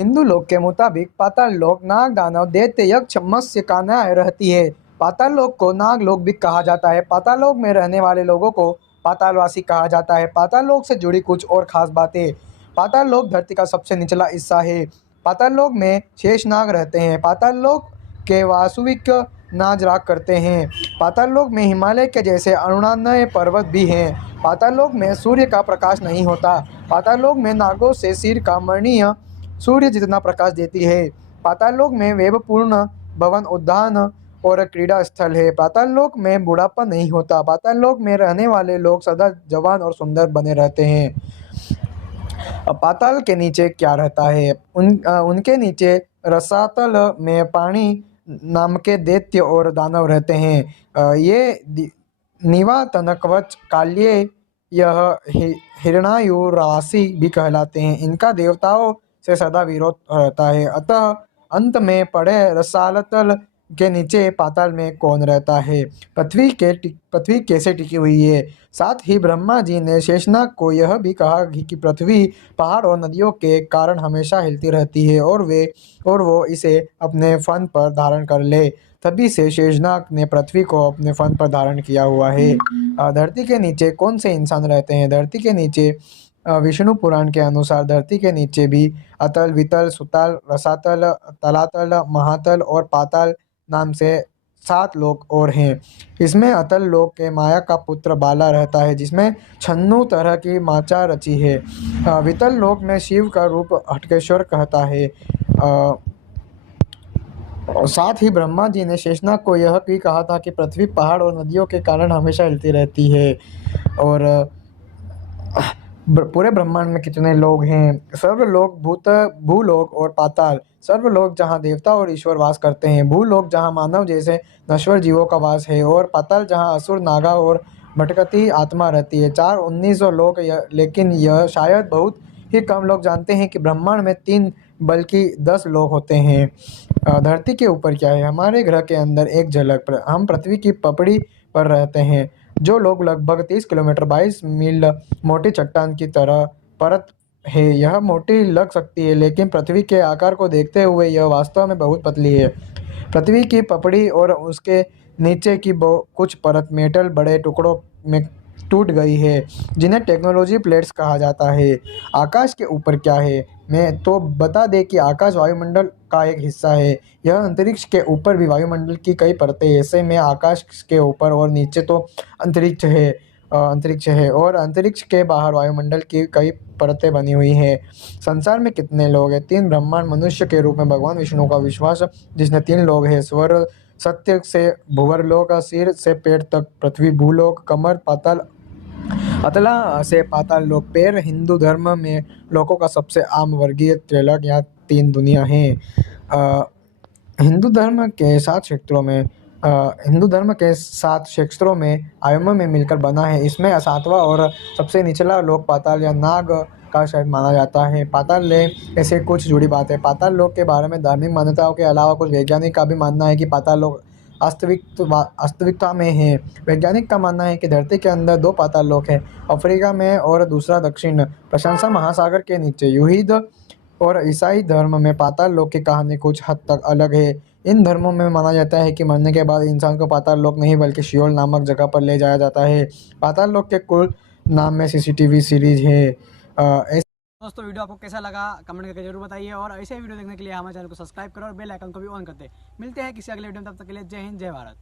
हिंदू लोक के मुताबिक पाताल लोक नाग दानव दैत्य यक्ष मत्स्य का न्याय रहती है। पाताल लोक को नाग लोक भी कहा जाता है। पाताल लोक में रहने वाले लोगों को पातालवासी कहा जाता है। पाताल लोक से जुड़ी कुछ और खास बातें। पाताल लोक धरती का सबसे निचला हिस्सा है। पाताल लोक में शेष नाग रहते हैं। पाताल लोक के वास्तविक नाज राग करते हैं। पाताल लोक में हिमालय के जैसे अनुन्नत पर्वत भी हैं। पाताल लोक में सूर्य का प्रकाश नहीं होता। पाताल लोक में नागों से सिर का मणि सूर्य जितना प्रकाश देती है। पाताल लोक में वैभवपूर्ण भवन, उद्यान और क्रीड़ा स्थल है। पाताल लोक में बुढ़ापा नहीं होता। पाताल लोक में रहने वाले लोग सदा जवान और सुंदर बने रहते हैं। अब पाताल के नीचे क्या रहता है? उनके नीचे रसातल में पानी नाम के दैत्य और दानव रहते हैं। ये निवातनकवच काल्ये यह हिरणायु राशि भी कहलाते हैं। इनका देवताओं से सदा विरोध रहता है। अतः अंत में पड़े रसातल के नीचे पाताल में कौन रहता है? पृथ्वी कैसे टिकी हुई है? साथ ही ब्रह्मा जी ने शेषनाग को यह भी कहा कि पृथ्वी पहाड़ और नदियों के कारण हमेशा हिलती रहती है और वो इसे अपने फन पर धारण कर ले। तभी से शेषनाग ने पृथ्वी को अपने फन पर धारण किया हुआ है। धरती के नीचे कौन से इंसान रहते हैं? धरती के नीचे विष्णु पुराण के अनुसार धरती के नीचे भी अतल, वितल, सुतल, रसातल, तलातल, महातल और पाताल नाम से 7 लोक और हैं। इसमें अतल लोक के माया का पुत्र बाला रहता है, जिसमें 96 तरह की माचा रची है। वितल लोक में शिव का रूप हटकेश्वर कहता है। साथ ही ब्रह्मा जी ने शेषनाग को यह भी कहा था कि पृथ्वी पहाड़ और नदियों के कारण हमेशा हिलती रहती है। और पूरे ब्रह्मांड में कितने लोग हैं? सर्वलोक, भूलोक और पाताल। सर्वलोक जहाँ देवता और ईश्वर वास करते हैं, भूलोक जहाँ मानव जैसे नश्वर जीवों का वास है, और पाताल जहाँ असुर, नागा और भटकती आत्मा रहती है। 4,19 लोक लेकिन यह शायद बहुत ही कम लोग जानते हैं कि ब्रह्मांड में 3 बल्कि 10 लोक होते हैं। धरती के ऊपर क्या है? हमारे ग्रह के अंदर एक झलक। हम पृथ्वी की पपड़ी पर रहते हैं। जो लोग लगभग 30 किलोमीटर 22 मील मोटी चट्टान की तरह परत है। यह मोटी लग सकती है, लेकिन पृथ्वी के आकार को देखते हुए यह वास्तव में बहुत पतली है। पृथ्वी की पपड़ी और उसके नीचे की कुछ परत मेटल बड़े टुकड़ों में टूट गई है, जिन्हें टेक्नोलॉजी प्लेट्स कहा जाता है। आकाश के ऊपर क्या है? मैं तो बता दें कि आकाश वायुमंडल का एक हिस्सा है। यह अंतरिक्ष के ऊपर भी वायुमंडल की कई परतें हैं। ऐसे में आकाश के ऊपर और नीचे तो अंतरिक्ष है और अंतरिक्ष के बाहर वायुमंडल की कई परतें बनी हुई हैं। संसार में कितने लोग हैं? 3 ब्रह्मांड। मनुष्य के रूप में भगवान विष्णु का विश्वास, जिसने 3 लोग हैं: स्वर सत्य से भूवरलोक, सिर से पेट तक पृथ्वी भूलोक, कमर पाताल, अतला से पाताल लोक। पैर हिंदू धर्म में लोकों का सबसे आम वर्गीय त्रैलोक या 3 दुनिया है। हिंदू धर्म के 7 क्षेत्रों में आयमों में मिलकर बना है। इसमें 7वां और सबसे निचला लोक पाताल या नाग का शहर माना जाता है। पाताल ले ऐसे कुछ जुड़ी बातें। पाताल लोक के बारे में धार्मिक मान्यताओं के अलावा कुछ वैज्ञानिक का भी मानना है कि पाताल लोक वास्तविकता में है। वैज्ञानिक का मानना है कि धरती के अंदर 2 पाताल लोक हैं, अफ्रीका में और दूसरा दक्षिण प्रशांत महासागर के नीचे। यूहिद और ईसाई धर्म में पाताल लोक की कहानी कुछ हद तक अलग है। इन धर्मों में माना जाता है कि मरने के बाद इंसान को पाताल लोक नहीं बल्कि शियोल नामक जगह पर ले जाया जाता है। पाताल लोक के कुल नाम में सीसीटीवी सीरीज है। दोस्तों वीडियो आपको कैसा लगा कमेंट करके जरूर बताइए, और ऐसे वीडियो देखने के लिए हमारे चैनल को सब्सक्राइब करो और बेल आइकन को भी ऑन करते हैं। मिलते हैं किसी अगले वीडियो में, तब तक के लिए जय हिंद, जय भारत।